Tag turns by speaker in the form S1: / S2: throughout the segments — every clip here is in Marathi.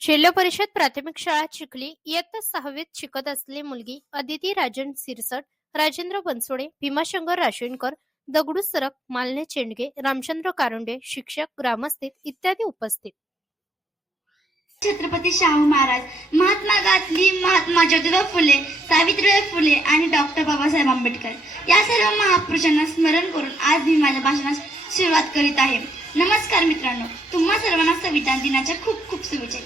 S1: जिल्हा परिषद प्राथमिक शाळा चिखली इयत्ता सहावीत शिकत असलेली मुलगी अदिती राजन सिरसट राजेंद्र बनसोडे भीमाशंकर राशीनकर दगडू सरक मालने चेंडगे रामचंद्र कारुंडे शिक्षक ग्रामस्थित इत्यादी उपस्थित.
S2: छत्रपती शाहू महाराज महात्मा गांधी महात्मा ज्योतिबा फुले सावित्रीबाई फुले आणि डॉक्टर बाबासाहेब आंबेडकर या सर्व महापुरुषांना स्मरण करून आज मी माझ्या भाषणास सुरुवात करीत आहे. नमस्कार मित्रांनो तुम्हा सर्वांना संविधान दिनाच्या खूप खूप शुभेच्छा.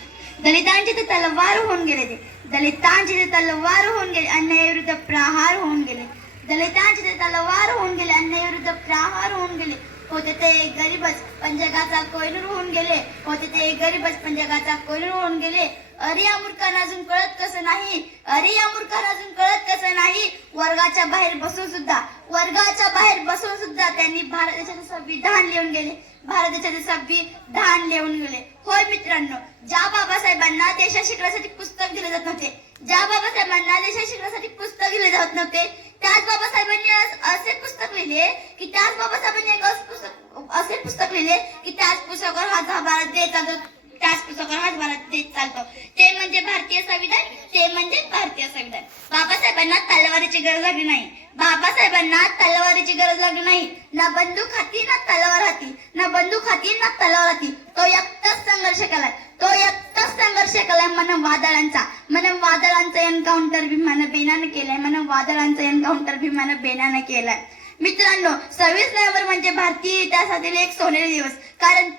S2: दलितांचे ते तलवार होऊन गेले ते दलितांचे ते तलवार होऊन गेले अन्यायविरुद्ध प्रहार होऊन गेले दलितांचे ते तलवार होऊन गेले अन्यायविरुद्ध प्रहार होऊन गेले होते ते एक गरीबच पण जगाचा कोयनूर होऊन गेले होते ते एक गरीबच पण जगाचा कोयनूर होऊन गेले अरे या मूर्खांना अजून कळत कसं नाही? अरे या मूर्खांना अजून कळत कसं नाही? वर्गाच्या बाहेर बसून सुद्धा वर्गाच्या बाहेर बसून सुद्धा त्यांनी भारत देशाचे संविधान लिहून गेले भारत देशाचे संविधान लिहून गेले. होय मित्रांनो ज्या बाबासाहेबांना देशा शिकण्यासाठी पुस्तक दिले जात नव्हते ज्या बाबासाहेबांना देशा शिकण्यासाठी पुस्तक दिले जात नव्हते त्याच बाबासाहेबांनी असे पुस्तक लिहिले की त्याच बाबासाहेबांनी एक पुस्तक असे पुस्तक लिहिले की त्याच पुस्तकावर हा हा भारत देश चालतो त्याच पुस्तकावर भारत देश चालतो. ते म्हणजे भारतीय संविधान ते म्हणजे भारतीय संविधान. बाबासाहेबांना तलवारीची गरज लागली नाही. बाबासाहेबांना तलवारीची गरज लागली नाही. ना बंदूक हाती ना तलवार हाती. ना बंदूक हाती ना तलवार हाती. तो एकटाच संघर्ष केलाय. तो एकटाच संघर्ष केलाय मन वादळांचा. मन वादळांचा एन्काउंटर भीमानं बेनानं केलाय. मन वादळांचा एन्काउंटर भीमानं बेनानं केलाय. मित्रांनो सव्वीस नोव्हेंबर म्हणजे भारतीय इतिहासातील एक सोनेरी दिवस. कारण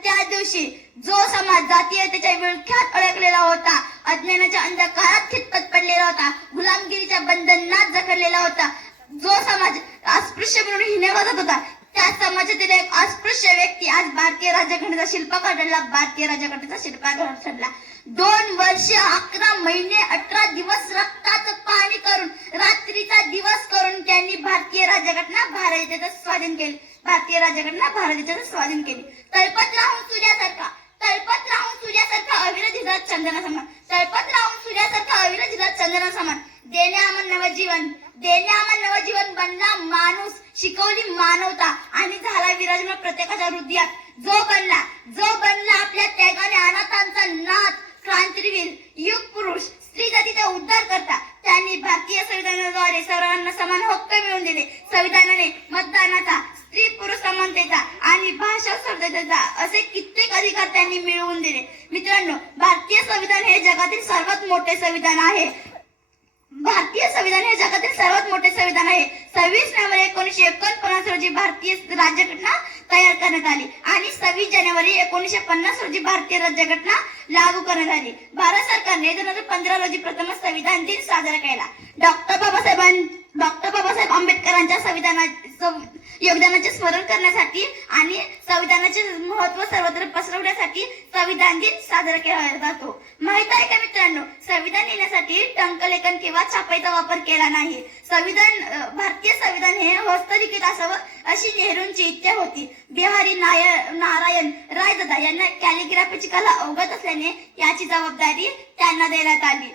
S2: दिवशी जो समाज जातीयतेच्या विळख्यात अडकलेला होता अज्ञानाच्या अंधकारात खितपत पडलेला होता गुलामगिरीच्या बंधनात जखडलेला होता जो समाज अस्पृश्य म्हणून हिने जात होता त्या समाजातील एक अस्पृश्य व्यक्ती आज भारतीय राजघटनेचा शिल्पकार ठरला. भारतीय राजघटनेचा शिल्पकार ठरला. दोन वर्ष अकरा महिने अठरा दिवस रक्ताचं पाणी करून रात्रीचा दिवस करून त्यांनी भारतीय राजघटना भारतीय स्वाधीन केले. भारतीय राजघटना भारतीय स्वाधीन केली. तळपत राहून सूर्यासारखा तळपत राहून सूर्यासारखा अविरत हिरात चंदना समान तळपत राहून सूर्यासारखा अविरत हिरात चंदना समान देणे आम्हाला नवजीवन देणे आम्हाला नवजीवन बनला माणूस शिकवली मानवता. आणि झाला विराजमान प्रत्येकाच्या हृदयात. जो बनला जो बनला आपल्या त्यागाने अनाथांचा नाथ क्रांतीवीर युग पुरुष स्त्री जातीचा उद्धार करता त्यांनी भारतीय संविधानाद्वारे सर्वांना समान हक्क मिळवून दिले. संविधानाने मतदानाचा स्त्री पुरुष समानतेचा आणि भाषा स्वातंत्र्याचा असे कित्येक अधिकार त्यांनी मिळवून दिले. मित्रांनो भारतीय संविधान हे जगातील सर्वात मोठे संविधान आहे. भारतीय संविधान हे जगातील सर्वात मोठे संविधान सव्वीस नोव्हेंबर एकोणीशे एकोणपन्नास रोजी भारतीय राज्यघटना तयार करण्यात आली. आणि सव्वीस जानेवारी एकोणीशे पन्नास रोजी भारतीय राज्यघटना लागू करण्यात आली. भारत सरकारने दोन हजार पंधरा रोजी प्रथमच संविधान दिन साजरा केला. डॉक्टर बाबासाहेबां डॉक्टर बाबासाहेब आंबेडकरांच्या संविधाना योगदानाचे स्मरण करण्यासाठी आणि संविधानाचे महत्त्व सर्वत्र पसरवण्यासाठी संविधान दिन साजरा केला जातो. माहीत आहे का मित्रांनो? संविधान लिहिण्यासाठी टंकलेखन किंवा छापाईचा वापर केला नाही. संविधान भारतीय संविधान हे हस्तलिखित असावं अशी नेहरूंची इच्छा होती. बिहारी नाय नारायण रायदादा यांना कॅलिग्राफीची कला अवगत असल्याने याची जबाबदारी त्यांना देण्यात आली.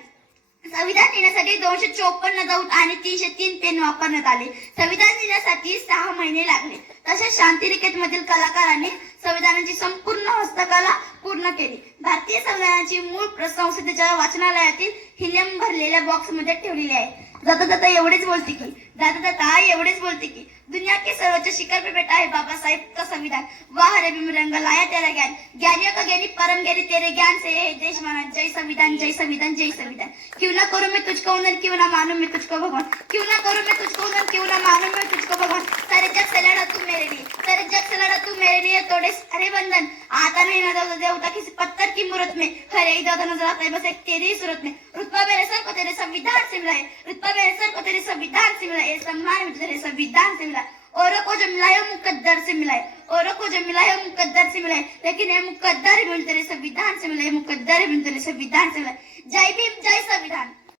S2: संविधान लिहिण्यासाठी दोनशे चोपन्न दौत आणि तीनशे तीन पेन वापरण्यात आले. संविधान लिहिण्यासाठी सहा महिने लागले. तसेच शांतिनिकेत मधील कलाकारांनी संविधानाची संपूर्ण हस्तकला पूर्ण केली. भारतीय संविधानाची मूळ संसदेच्या वाचनालयातील हिलियम भरलेल्या बॉक्समध्ये ठेवलेली आहे. जाता जाता एवढेच बोलते की जाता जाता एवढेच बोलते की दुनिया के सर्वोच्च शिखर पे बैठा है बाबा साहेब का संविधान. वाह रे भीमरंग लाया तेरा ज्ञान. ज्ञानियों का ज्ञानी परम ज्ञानी तेरे ज्ञान से है देश माना जय संविधान जय संविधान जय संविधान. क्यों ना करूं मैं तुझको उन्हें क्यों ना मानूं मैं तुझको भगवान. क्यों ना करूं मैं तुझको उन्हें क्यों ना मानूं मैं तुझको भगवान. सारे जग तू मेरे लिए तोड़े। अरे बंधन, आता नहीं नज़र देवता किसी पत्थर की मूर्त में। हरे ज़्यादा नज़र आता है बस एक तेरी सूरत में। रुतबा मेरे सर को तेरे संविधान से मिला है। रुतबा मेरे सर को तेरे संविधान से मिला है। सम्मान मुझे तेरे संविधान से मिला औरों को जो मिला है मुकद्दर से मिला है। औरों को जो मिला है मुकद्दर से मिला है। लेकिन ये मुकद्दर मिल तेरे संविधान से मिला मुकद्दर मिल तेरे संविधान से मिला जय भीम जय संविधान।